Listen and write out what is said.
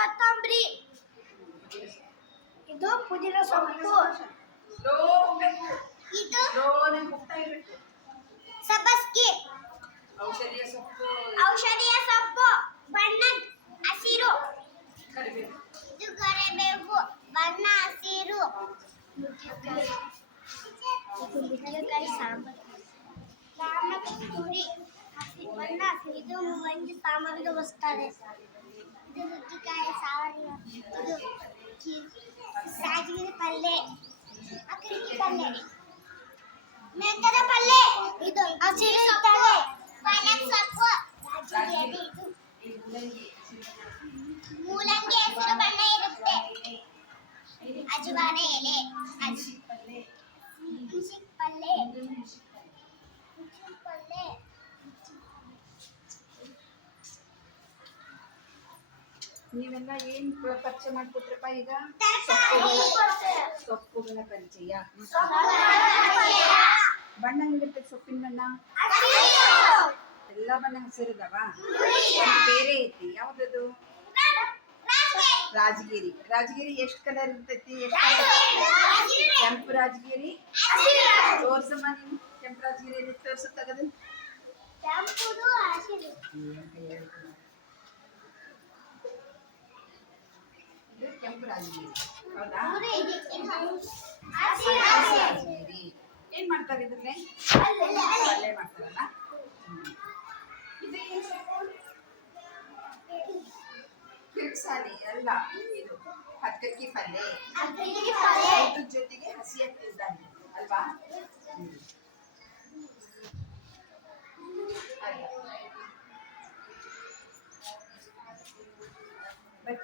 ಕೊತ್ತಂಬರಿ. ಇದು ಪುದೀನ ಸೊಪ್ಪು. ಇದು ಸಬ್ಬಸ್ಗಿ. ಔಷಧಿಯ ಸೊಪ್ಪು ಬಣ್ಣದ ಹಸಿರು. ಇದು ಕರಿಬೇವು ಬಣ್ಣ ಹಸಿರು. ಇದು ನುಗ್ಗೆಕಾಯಿ ಸಾಂಬಾರು ಬಣ್ಣ ಕಸ್ತೂರಿ ಬಣ್ಣ ಹಸಿರು. ಇದು ಮಂಜು ಸಾಂಬಾರಿಗೆ ಬಸ್ತಾರೆ. ಇದು ನುಗ್ಗೆಕಾಯಿ ಸಾಂಬಾರು. ಇದು ರಾಜಗಿರಿ ಪಲ್ಲೆ ಅಕ್ಕಿ ಪಲ್ಲೆ ಮೆಂತ್ಯದ ಪಲ್ಲೆ. ಇದು ಹಸಿರು ಇರ್ತದೆ ಪಾಲಕ್ ಸೊಪ್ಪು. ಮೂಲಂಗಿ ಹಸಿರು ಬಣ್ಣ ಇರುತ್ತೆ. ಅಜವಾನ ಎಲೆ ಪಲ್ಲೆ ಪಲ್ಲೆ. ನೀವೆಲ್ಲ ಏನ್ ಪರಿಚಯ ಮಾಡ್ಕೊಟ್ರಪ್ಪ ಈಗ? ಸೊಪ್ಪುಗಳ ಪರಿಚಯ. ಬಣ್ಣ ಹೇಗಿರ್ತದೆ ಸೊಪ್ಪಿನ ಬಣ್ಣ? ಎಲ್ಲ ಬಣ್ಣ ಹಸಿರಿದಾವ. ಬೇರೆ ಐತಿ ಯಾವ್ದದು? ರಾಜಗಿರಿ. ರಾಜಗಿರಿ ಎಷ್ಟು ಕಲರ್ ಇರ್ತೈತಿ? ಕೆಂಪು ರಾಜಗಿರಿ ತೋರ್ಸಮ್ಮ. ನೀನು ಕೆಂಪು ರಾಜಗಿರಿ ಎಲ್ಲಿ ತೋರ್ಸ ತಗದು? ಕೆಂಪು ರಾಜಗಿರಿ ಹೌದಾ? ರಾಜಗಿರಿ ಏನ್ ಮಾಡ್ತಾರೆ ಇದ್ರಲ್ಲೇ? ಪಲ್ಯ ಮಾಡ್ತಾರಲ್ಲ. ಕಿರ್ಕ್ಸಾಲಿ ಅಲ್ಲ, ಇದು ಹಕ್ಕಿ ಪಲ್ಯ. ಇದ್ರ ಜೊತೆಗೆ ಹಸಿ ಹಾಕ್ತಿದ್ದಾರೆ ಅಲ್ವಾ?